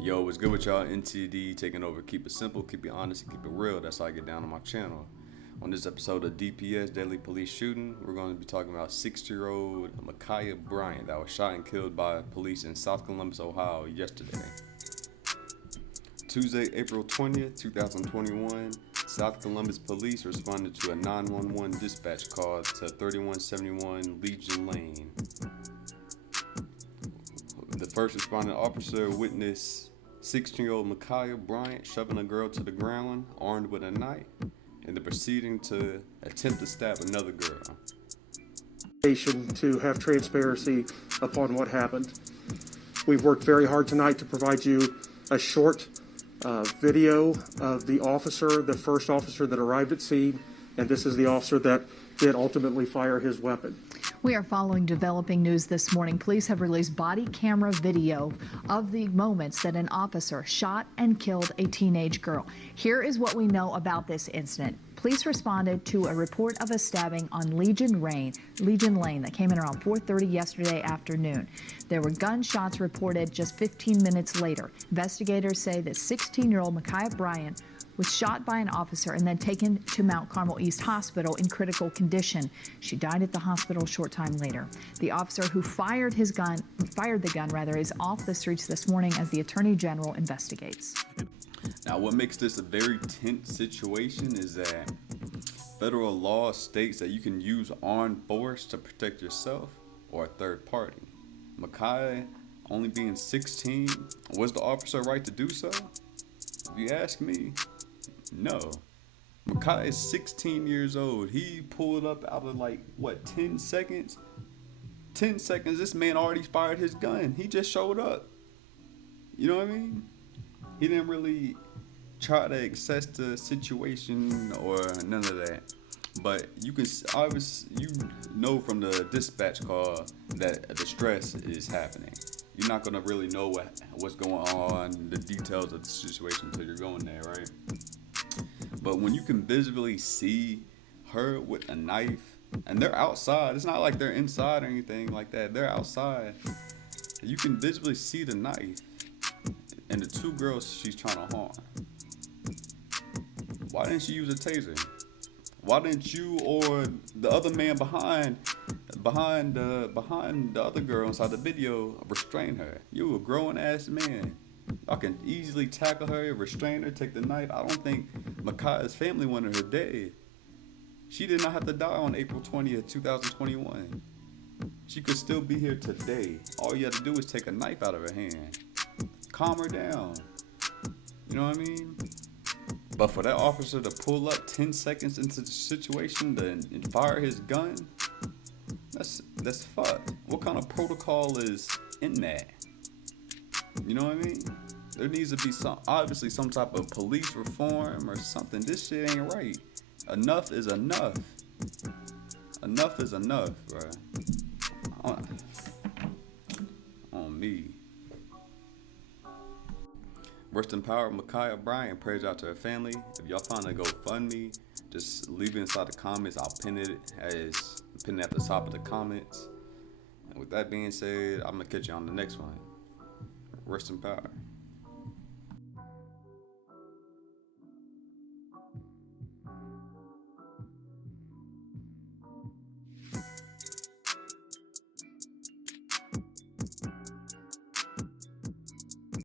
Yo, what's good with y'all? NTD taking over. Keep it simple, keep it honest, and keep it real. That's how I get down on my channel. On this episode of DPS, Deadly Police Shooting, we're going to be talking about 60-year-old Ma'Khia Bryant that was shot and killed by police in South Columbus, Ohio yesterday. Tuesday, April 20th, 2021, South Columbus police responded to a 911 dispatch call to 3171 Legion Lane. The first responding officer witnessed 16-year-old Ma'Khia Bryant shoving a girl to the ground, armed with a knife, and then proceeding to attempt to stab another girl. To have transparency upon what happened. We've worked very hard tonight to provide you a short video of the officer, the first officer that arrived at scene, and this is the officer that did ultimately fire his weapon. We are following developing news this morning. Police have released body camera video of the moments that an officer shot and killed a teenage girl. Here is what we know about this incident. Police responded to a report of a stabbing on Legion Lane that came in around 4:30 yesterday afternoon. There were gunshots reported just 15 minutes later. Investigators say that 16-year-old Ma'Khia Bryant was shot by an officer and then taken to Mount Carmel East Hospital in critical condition. She died at the hospital a short time later. The officer who fired the gun, is off the streets this morning as the Attorney General investigates. Now, what makes this a very tense situation is that federal law states that you can use armed force to protect yourself or a third party. Ma'Khia, only being 16, was the officer right to do so? If you ask me, no. Ma'Khia is 16 years old. He pulled up out of 10 seconds? 10 seconds, this man already fired his gun. He just showed up. You know what I mean? He didn't really try to assess the situation or none of that. But you can obviously, from the dispatch call that the stress is happening. You're not gonna really know what's going on, the details of the situation until you're going there, right? But when you can visibly see her with a knife, and they're outside, it's not like they're inside or anything like that. They're outside. You can visibly see the knife and the two girls she's trying to harm. Why didn't she use a taser? Why didn't you or the other man behind the other girl inside the video restrain her? You a grown ass man. Y'all can easily tackle her, restrain her, take the knife. I don't think Ma'Khia's family wanted her dead. She did not have to die on April 20th, 2021. She could still be here today. All you have to do is take a knife out of her hand. Calm her down. You know what I mean? But for that officer to pull up 10 seconds into the situation and fire his gun, that's fucked. What kind of protocol is in that? You know what I mean? There needs to be obviously some type of police reform or something. This shit ain't right. Enough is enough. Enough is enough, bro. On me. Rest in power, Ma'Khia Bryant. Prayers out to her family. If y'all find a GoFundMe, just leave it inside the comments. I'll pin it at the top of the comments. And with that being said, I'm gonna catch you on the next one. Rest in power.